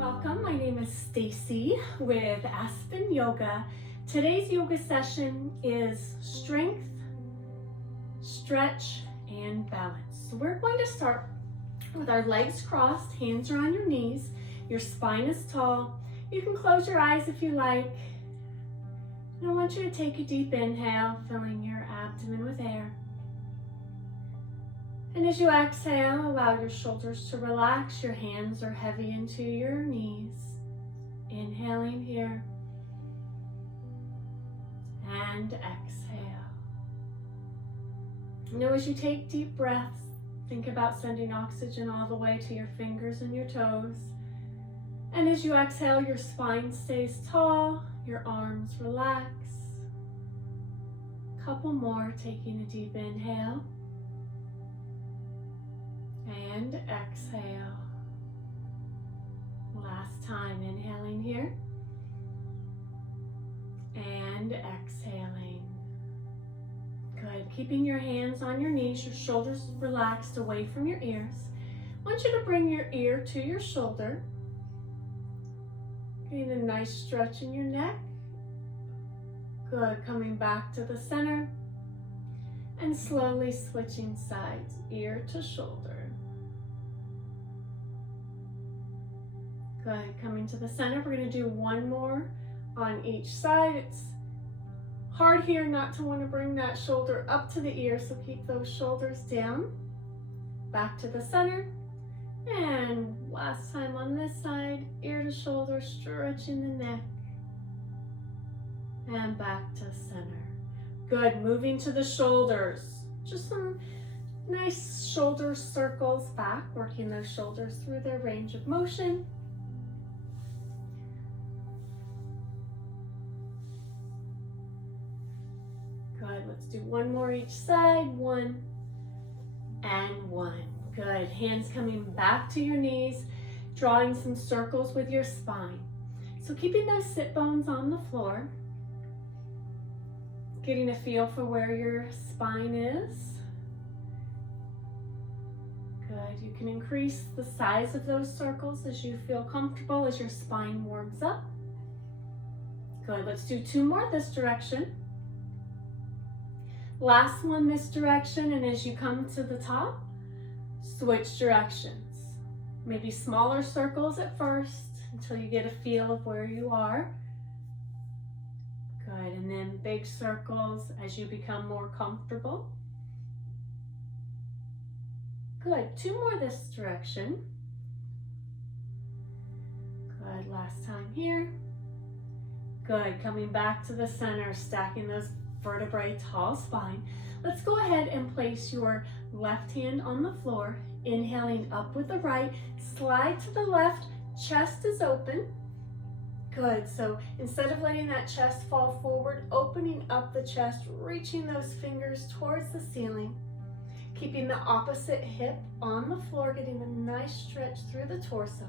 Welcome, my name is Stacie with Aspen Yoga. Today's yoga session is strength, stretch, and balance. So we're going to start with our legs crossed, hands are on your knees, your spine is tall. You can close your eyes if you like. And I want you to take a deep inhale, filling your abdomen with air. And as you exhale, allow your shoulders to relax. Your hands are heavy into your knees. Inhaling here. And exhale. Now as you take deep breaths, think about sending oxygen all the way to your fingers and your toes. And as you exhale, your spine stays tall, your arms relax. Couple more, taking a deep inhale. And exhale. Last time, inhaling here. And exhaling. Good. Keeping your hands on your knees, your shoulders relaxed away from your ears. I want you to bring your ear to your shoulder. Getting a nice stretch in your neck. Good. Coming back to the center. And slowly switching sides, ear to shoulder. Good, coming to the center. We're going to do one more on each side. It's hard here not to want to bring that shoulder up to the ear, so keep those shoulders down. Back to the center. And last time on this side, ear to shoulder, stretching the neck. And back to center. Good, moving to the shoulders. Just some nice shoulder circles back, working those shoulders through their range of motion. Good, let's do one more each side. One and one. Good, hands coming back to your knees, drawing some circles with your spine. So keeping those sit bones on the floor. Getting a feel for where your spine is. Good, you can increase the size of those circles as you feel comfortable, as your spine warms up. Good, let's do two more this direction. Last one this direction, and as you come to the top, switch directions. Maybe smaller circles at first until you get a feel of where you are. Good, and then big circles as you become more comfortable. Good, two more this direction. Good, last time here. Good, coming back to the center, stacking those vertebrae, tall spine. Let's go ahead and place your left hand on the floor, inhaling up with the right, slide to the left, chest is open. Good, so instead of letting that chest fall forward, opening up the chest, reaching those fingers towards the ceiling, keeping the opposite hip on the floor, getting a nice stretch through the torso.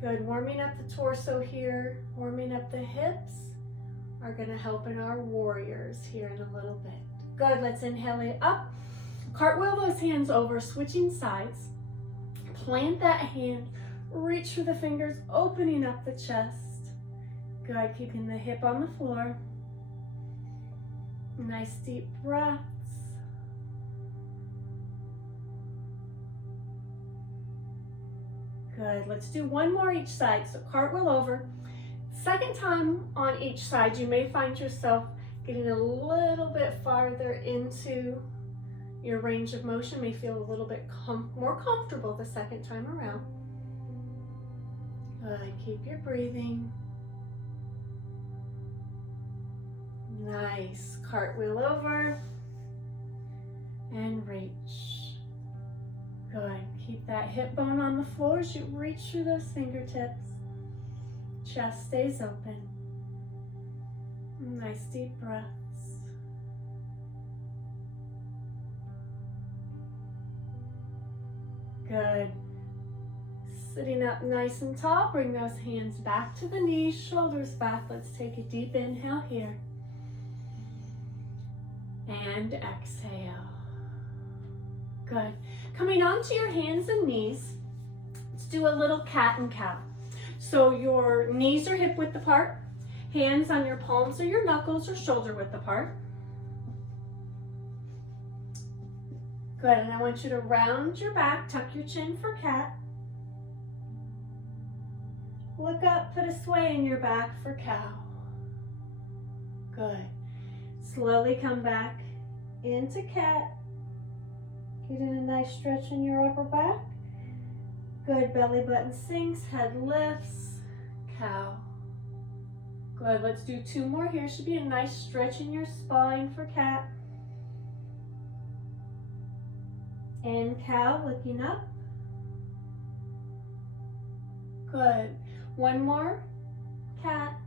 Good, warming up the torso here, warming up the hips are gonna help in our warriors here in a little bit. Good, let's inhale it up. Cartwheel those hands over, switching sides. Plant that hand, reach for the fingers, opening up the chest. Good, keeping the hip on the floor. Nice deep breaths. Good, let's do one more each side. So cartwheel over. Second time on each side, you may find yourself getting a little bit farther into your range of motion, may feel a little bit more comfortable the second time around. Good, keep your breathing. Nice, cartwheel over and reach. Good, keep that hip bone on the floor as you reach through those fingertips. Chest stays open. Nice deep breaths. Good. Sitting up nice and tall, bring those hands back to the knees, shoulders back. Let's take a deep inhale here. And exhale. Good. Coming onto your hands and knees, Let's do a little cat and cow. So your knees are hip width apart, hands on your palms or your knuckles or shoulder width apart. Good, and I want you to round your back, tuck your chin for cat. Look up, put a sway in your back for cow. Good. Slowly come back into cat. Getting a nice stretch in your upper back. Good, belly button sinks, head lifts, cow. Good, let's do 2 more here. Should be a nice stretch in your spine for cat. And cow, looking up. Good. 1 more, cat.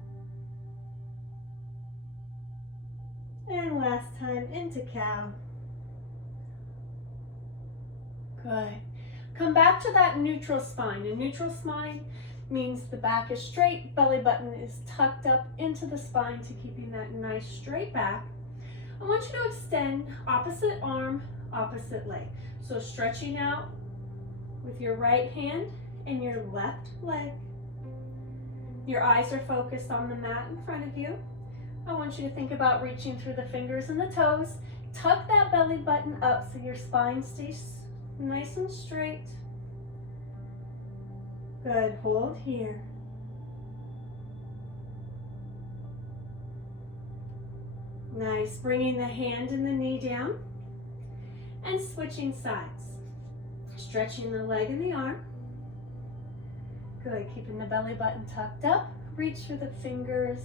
And last time into cow. Good. Come back to that neutral spine. A neutral spine means the back is straight, belly button is tucked up into the spine to keeping that nice straight back. I want you to extend opposite arm, opposite leg. So stretching out with your right hand and your left leg. Your eyes are focused on the mat in front of you. I want you to think about reaching through the fingers and the toes. Tuck that belly button up so your spine stays nice and straight. Good, hold here. Nice, bringing the hand and the knee down and switching sides. Stretching the leg and the arm. Good, keeping the belly button tucked up. Reach for the fingers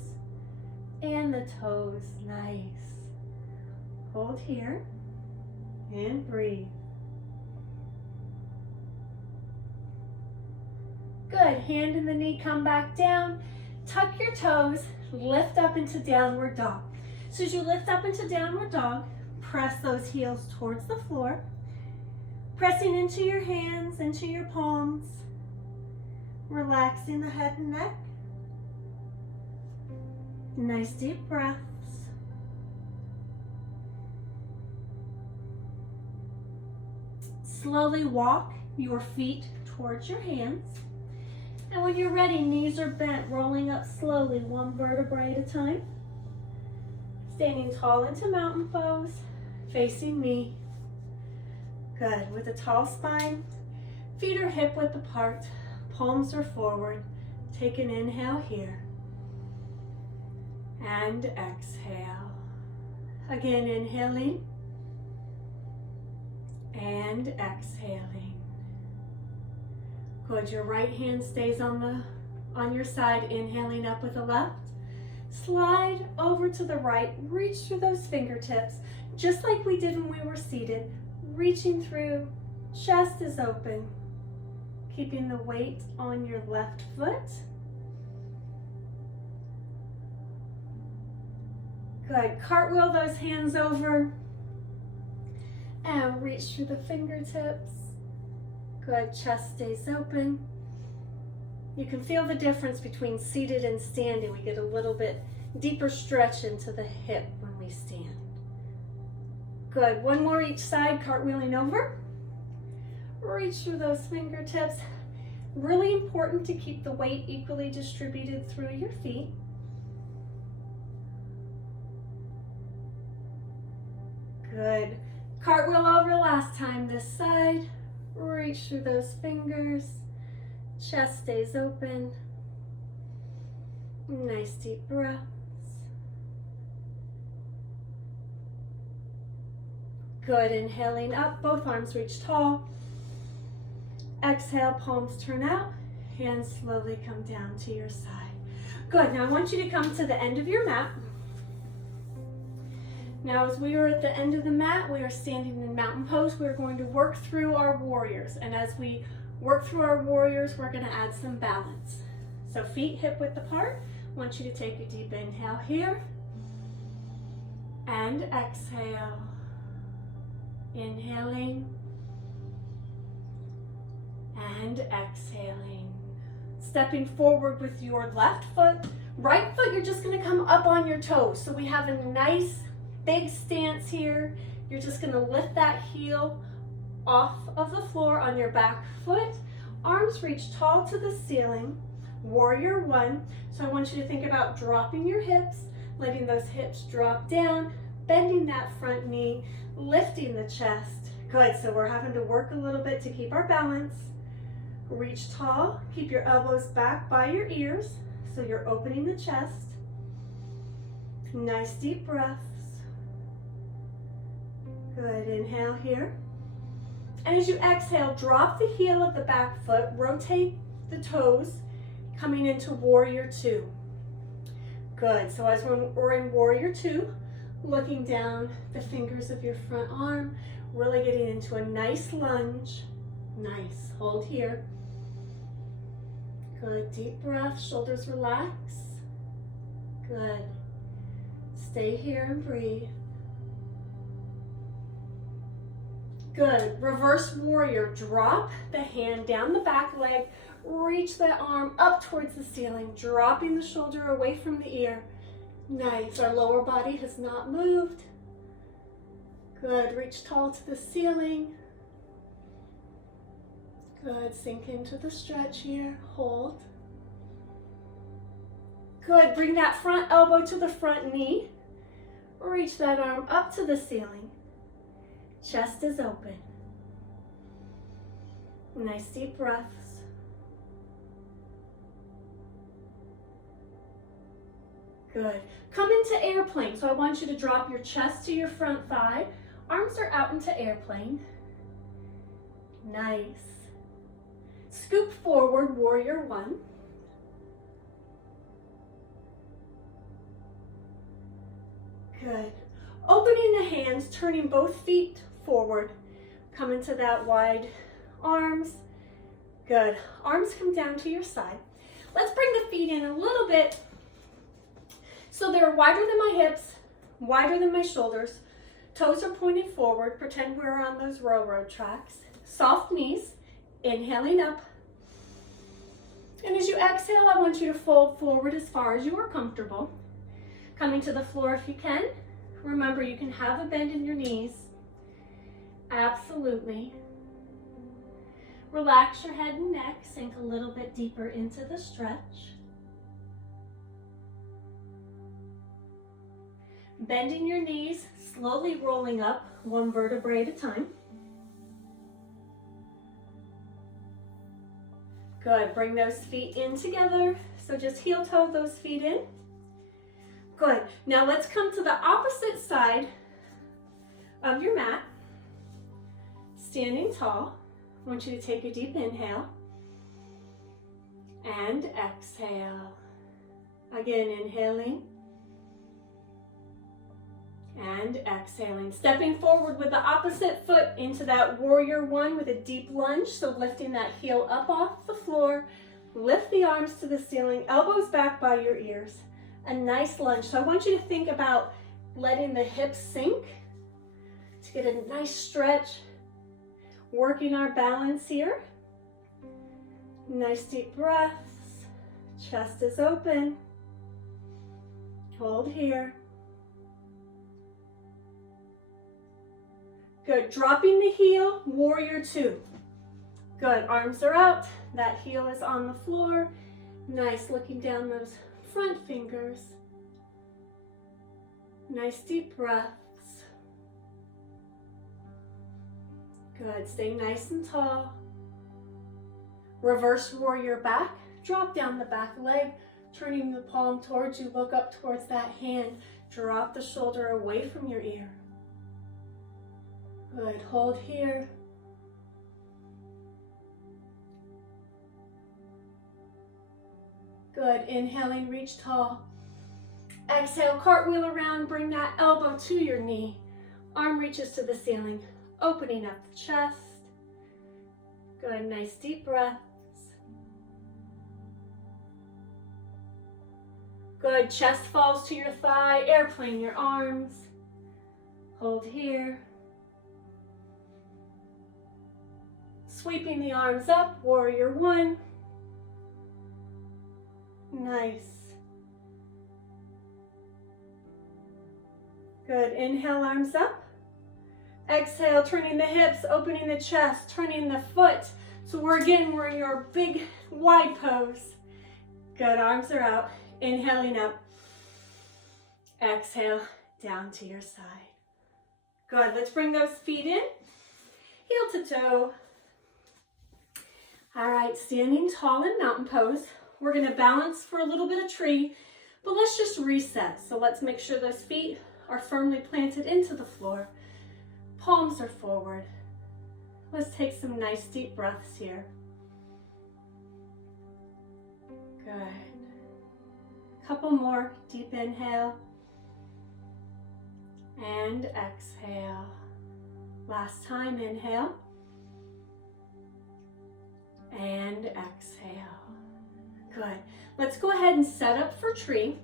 and the toes, nice. Hold here and breathe. Good, hand and the knee come back down. Tuck your toes, lift up into downward dog. So as you lift up into downward dog, press those heels towards the floor. Pressing into your hands, into your palms. Relaxing the head and neck. Nice deep breaths. Slowly walk your feet towards your hands. And when you're ready, knees are bent, rolling up slowly, 1 vertebrae at a time. Standing tall into mountain pose, facing me. Good, with a tall spine, feet are hip width apart, palms are forward. Take an inhale here. And exhale. Again, inhaling. And exhaling. Good, your right hand stays on your side, inhaling up with the left. Slide over to the right, reach through those fingertips, just like we did when we were seated. Reaching through, chest is open. Keeping the weight on your left foot. Good, cartwheel those hands over. And reach through the fingertips. Good, chest stays open. You can feel the difference between seated and standing. We get a little bit deeper stretch into the hip when we stand. Good, 1 more each side, cartwheeling over. Reach through those fingertips. Really important to keep the weight equally distributed through your feet. Good. Cartwheel over last time this side. Reach through those fingers. Chest stays open. Nice deep breaths. Good, inhaling up, both arms reach tall. Exhale, palms turn out, hands slowly come down to your side. Good, now I want you to come to the end of your mat. Now as we are at the end of the mat, we are standing in mountain pose. We're going to work through our warriors. And as we work through our warriors, we're going to add some balance. So feet hip width apart. I want you to take a deep inhale here. And exhale. Inhaling. And exhaling. Stepping forward with your left foot. Right foot, you're just going to come up on your toes. So we have a nice big stance here. You're just going to lift that heel off of the floor on your back foot, Arms reach tall to the ceiling. Warrior one. So I want you to think about dropping your hips, letting those hips drop down, bending that front knee, lifting the chest. Good, so we're having to work a little bit to keep our balance. Reach tall, keep your elbows back by your ears, so you're opening the chest. Nice deep breaths. Good, inhale here. And as you exhale, drop the heel of the back foot, rotate the toes, coming into warrior two. Good, so as we're in warrior two, looking down the fingers of your front arm, really getting into a nice lunge. Nice, hold here. Good, deep breath, shoulders relax. Good, stay here and breathe. Good, reverse warrior, drop the hand down the back leg, reach that arm up towards the ceiling, dropping the shoulder away from the ear. Nice, our lower body has not moved. Good, reach tall to the ceiling. Good, sink into the stretch here, hold. Good, bring that front elbow to the front knee. Reach that arm up to the ceiling. Chest is open. Nice deep breaths. Good. Come into airplane. So I want you to drop your chest to your front thigh. Arms are out into airplane. Nice. Scoop forward, warrior one. Good. Opening the hands, turning both feet forward. Come into that wide arms. Good. Arms come down to your side. Let's bring the feet in a little bit so they're wider than my hips, wider than my shoulders. Toes are pointed forward. Pretend we're on those railroad tracks. Soft knees. Inhaling up. And as you exhale, I want you to fold forward as far as you are comfortable. Coming to the floor if you can. Remember, you can have a bend in your knees. Absolutely. Relax your head and neck. Sink a little bit deeper into the stretch. Bending your knees, slowly rolling up one vertebrae at a time. Good, bring those feet in together. So just heel toe those feet in. Good, now let's come to the opposite side of your mat. Standing tall. I want you to take a deep inhale. And exhale. Again, inhaling. And exhaling. Stepping forward with the opposite foot into that warrior one with a deep lunge. So lifting that heel up off the floor. Lift the arms to the ceiling. Elbows back by your ears. A nice lunge. So I want you to think about letting the hips sink to get a nice stretch. Working our balance here. Nice deep breaths. Chest is open. Hold here. Good. Dropping the heel, warrior two. Good. Arms are out. That heel is on the floor. Nice. Looking down those front fingers. Nice deep breaths. Good. Stay nice and tall. Reverse warrior back. Drop down the back leg. Turning the palm towards you. Look up towards that hand. Drop the shoulder away from your ear. Good. Hold here. Good. Inhaling, reach tall. Exhale, cartwheel around. Bring that elbow to your knee. Arm reaches to the ceiling. Opening up the chest. Good. Nice deep breaths. Good. Chest falls to your thigh. Airplane your arms. Hold here. Sweeping the arms up. Warrior one. Nice. Good. Inhale, arms up. Exhale, turning the hips, opening the chest, turning the foot So we're in your big wide pose. Good, arms are out. Inhaling up. Exhale, down to your side. Good, let's bring those feet in. Heel to toe. All right, standing tall in mountain pose. We're gonna balance for a little bit of tree, but let's just reset. So let's make sure those feet are firmly planted into the floor. Palms are forward. Let's take some nice deep breaths here. Good. Couple more. Deep inhale. And exhale. Last time, inhale. And exhale. Good. Let's go ahead and set up for tree.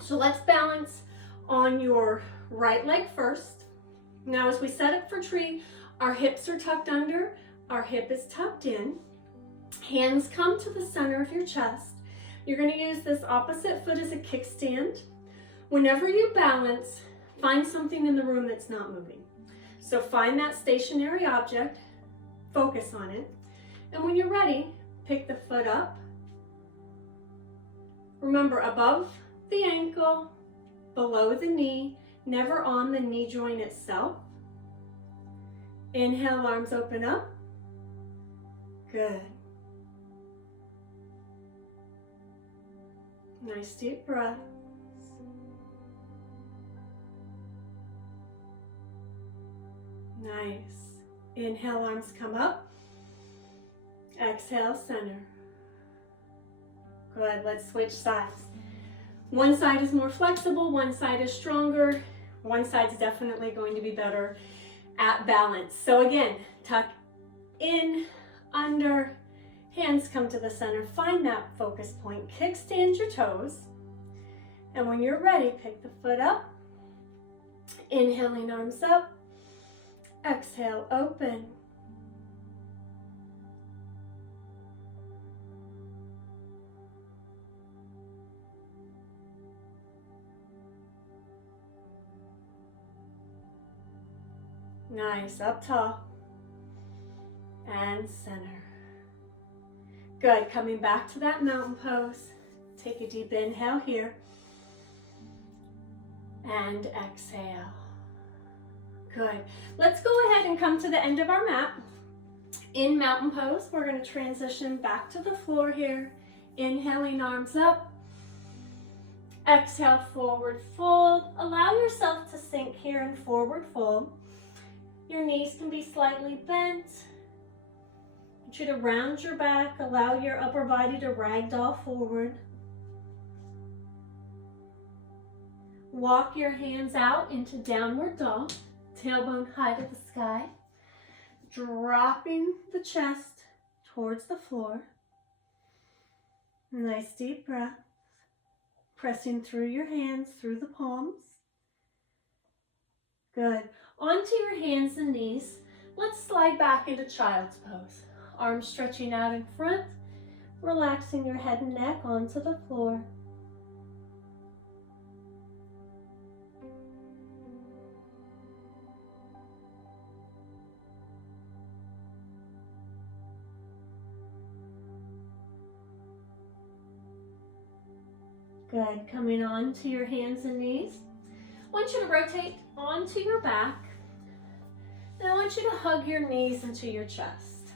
So let's balance on your right leg first. Now as we set up for tree, our hips are tucked under, our hip is tucked in. Hands come to the center of your chest. You're going to use this opposite foot as a kickstand. Whenever you balance, find something in the room that's not moving. So find that stationary object, focus on it, and when you're ready, pick the foot up. Remember, above the ankle, below the knee, never on the knee joint itself. Inhale, arms open up. Good. Nice deep breath. Nice. Inhale, arms come up. Exhale, center. Good, let's switch sides. One side is more flexible, one side is stronger. One side's definitely going to be better at balance. So again, tuck in, under, hands come to the center. Find that focus point. Kickstand your toes. And when you're ready, pick the foot up. Inhaling, arms up. Exhale, open. Nice, up tall. And center. Good, coming back to that mountain pose. Take a deep inhale here. And exhale. Good. Let's go ahead and come to the end of our mat. In mountain pose, we're going to transition back to the floor here. Inhaling, arms up. Exhale, forward fold. Allow yourself to sink here in forward fold. Your knees can be slightly bent. I want you to round your back. Allow your upper body to ragdoll forward. Walk your hands out into downward dog. Tailbone high to the sky. Dropping the chest towards the floor. Nice deep breath. Pressing through your hands, through the palms. Good. Onto your hands and knees. Let's slide back into child's pose. Arms stretching out in front. Relaxing your head and neck onto the floor. Good. Coming on to your hands and knees. I want you to rotate onto your back. And I want you to hug your knees into your chest.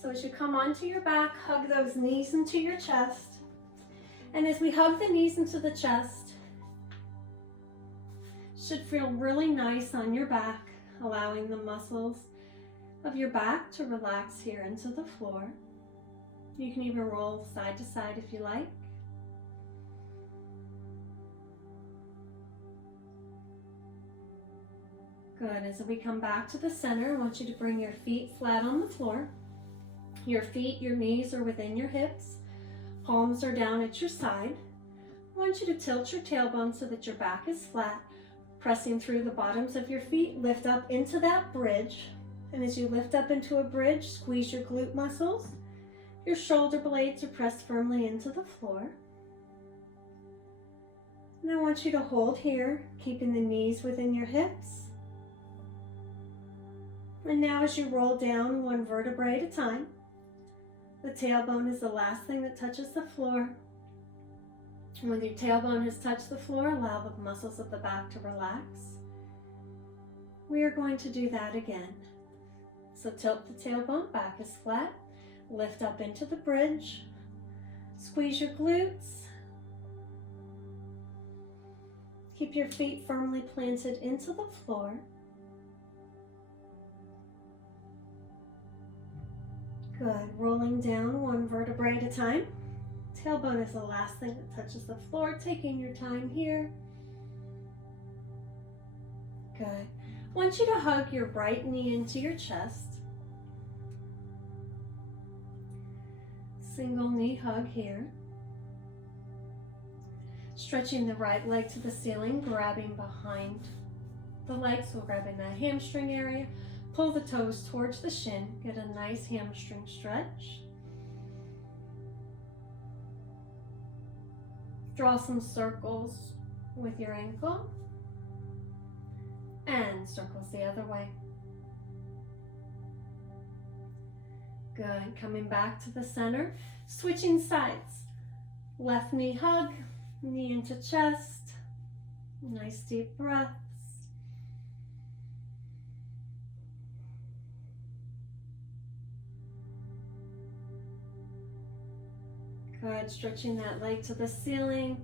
So as you come onto your back, hug those knees into your chest. And as we hug the knees into the chest, it should feel really nice on your back, allowing the muscles of your back to relax here into the floor. You can even roll side to side if you like. Good. As we come back to the center, I want you to bring your feet flat on the floor. Your feet, your knees are within your hips. Palms are down at your side. I want you to tilt your tailbone so that your back is flat. Pressing through the bottoms of your feet, lift up into that bridge. And as you lift up into a bridge, squeeze your glute muscles. Your shoulder blades are pressed firmly into the floor. And I want you to hold here, keeping the knees within your hips. And now as you roll down one vertebrae at a time, the tailbone is the last thing that touches the floor. When your tailbone has touched the floor, allow the muscles of the back to relax. We are going to do that again. So tilt the tailbone, back is flat, lift up into the bridge, squeeze your glutes, keep your feet firmly planted into the floor. Good, rolling down one vertebrae at a time. Tailbone is the last thing that touches the floor, taking your time here. Good. I want you to hug your right knee into your chest. Single knee hug here. Stretching the right leg to the ceiling, grabbing behind the leg, so grabbing that hamstring area. Pull the toes towards the shin, get a nice hamstring stretch. Draw some circles with your ankle and circles the other way. Good, coming back to the center, switching sides. Left knee hug, knee into chest, nice deep breaths. Good, stretching that leg to the ceiling,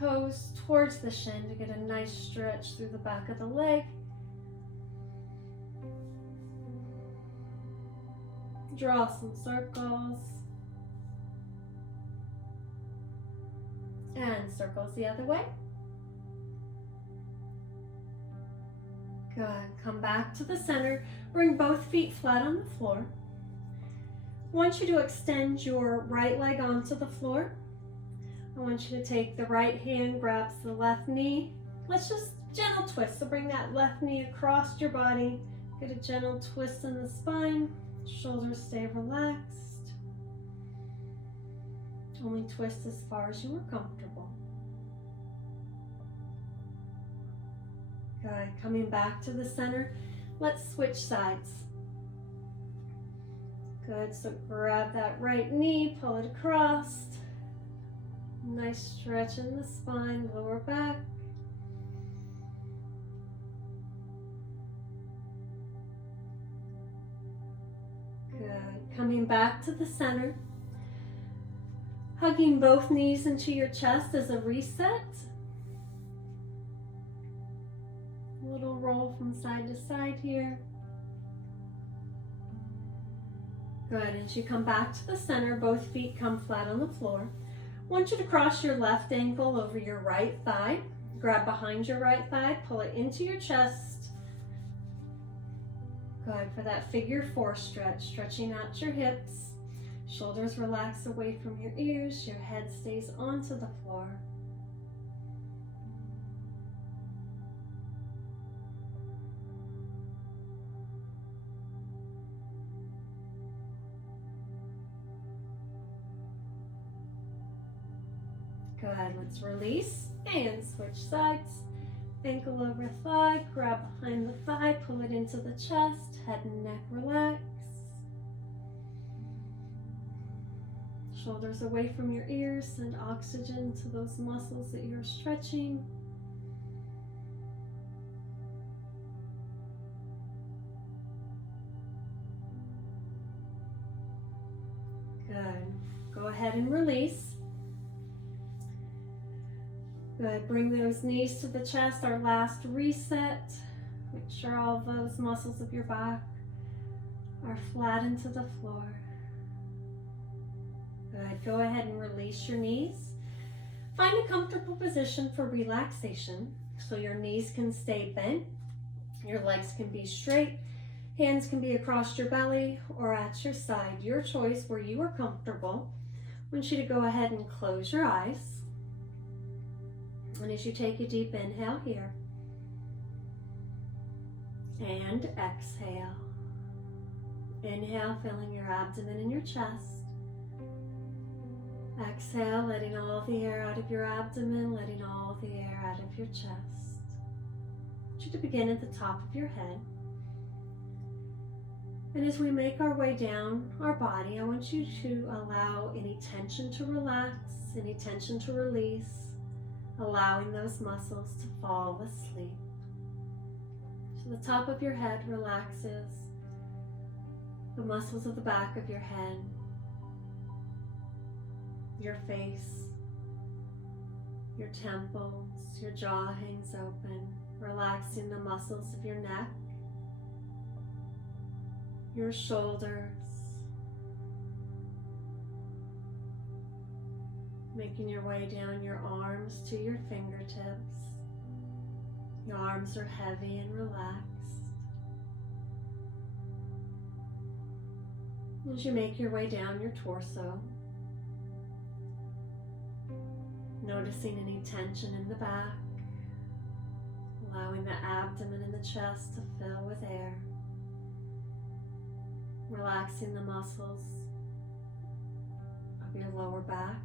toes towards the shin to get a nice stretch through the back of the leg. Draw some circles. And circles the other way. Good, come back to the center. Bring both feet flat on the floor. I want you to extend your right leg onto the floor. I want you to take the right hand, grabs the left knee. Let's just gentle twist. So bring that left knee across your body. Get a gentle twist in the spine. Shoulders stay relaxed. Only twist as far as you are comfortable. Good. Coming back to the center. Let's switch sides. Good, so grab that right knee, pull it across. Nice stretch in the spine, lower back. Good, coming back to the center. Hugging both knees into your chest as a reset. A little roll from side to side here. Good, as you come back to the center, both feet come flat on the floor. I want you to cross your left ankle over your right thigh. Grab behind your right thigh, pull it into your chest. Good, for that figure four stretch, stretching out your hips. Shoulders relax away from your ears, your head stays onto the floor. Good, let's release and switch sides. Ankle over thigh, grab behind the thigh, pull it into the chest, head and neck relax. Shoulders away from your ears, send oxygen to those muscles that you're stretching. Good, go ahead and release. Good, bring those knees to the chest, our last reset. Make sure all those muscles of your back are flat into the floor. Good, go ahead and release your knees. Find a comfortable position for relaxation so your knees can stay bent, your legs can be straight, hands can be across your belly or at your side, your choice where you are comfortable. I want you to go ahead and close your eyes. And as you take a deep inhale here, and exhale. Inhale, filling your abdomen and your chest. Exhale, letting all the air out of your abdomen, letting all the air out of your chest. I want you to begin at the top of your head. And as we make our way down our body, I want you to allow any tension to relax, any tension to release, allowing those muscles to fall asleep. So the top of your head relaxes, the muscles of the back of your head, your face, your temples, your jaw hangs open, relaxing the muscles of your neck, your shoulders, making your way down your arms to your fingertips. Your arms are heavy and relaxed. As you make your way down your torso, noticing any tension in the back, allowing the abdomen and the chest to fill with air. Relaxing the muscles of your lower back.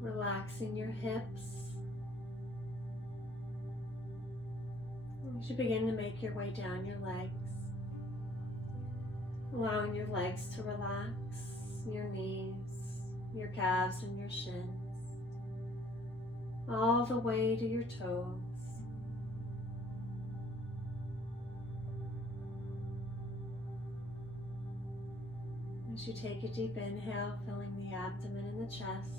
Relaxing your hips. As you begin to make your way down your legs, allowing your legs to relax, your knees, your calves and your shins, all the way to your toes. As you take a deep inhale, filling the abdomen and the chest.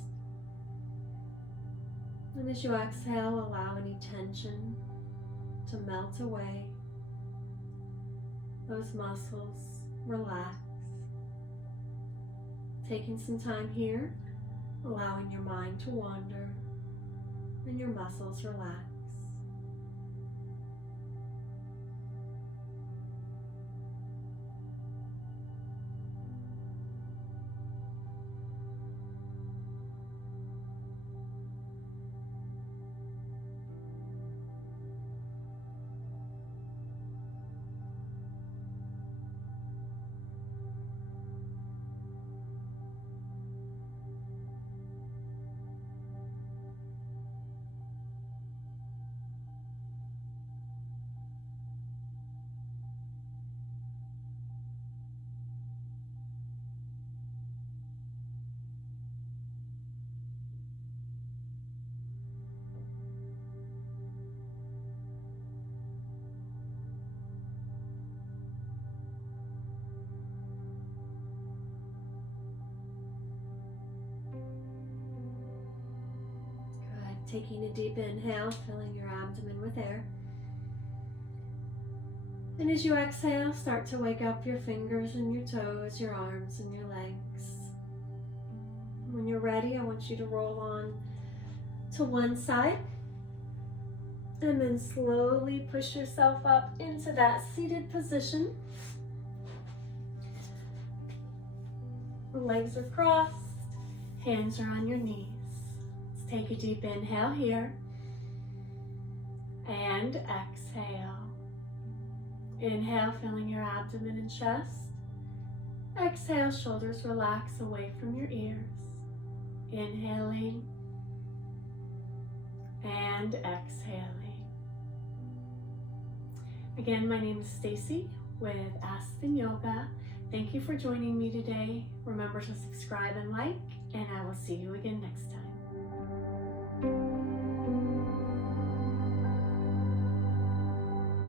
And as you exhale, allow any tension to melt away. Those muscles relax. Taking some time here, allowing your mind to wander and your muscles relax. Taking a deep inhale, filling your abdomen with air. And as you exhale, start to wake up your fingers and your toes, your arms and your legs. When you're ready, I want you to roll on to one side and then slowly push yourself up into that seated position. Legs are crossed, hands are on your knees. Take a deep inhale here and exhale. Inhale, filling your abdomen and chest. Exhale, shoulders relax away from your ears. Inhaling and exhaling. Again, my name is Stacie with Aspen Yoga. Thank you for joining me today. Remember to subscribe and like, and I will see you again next time.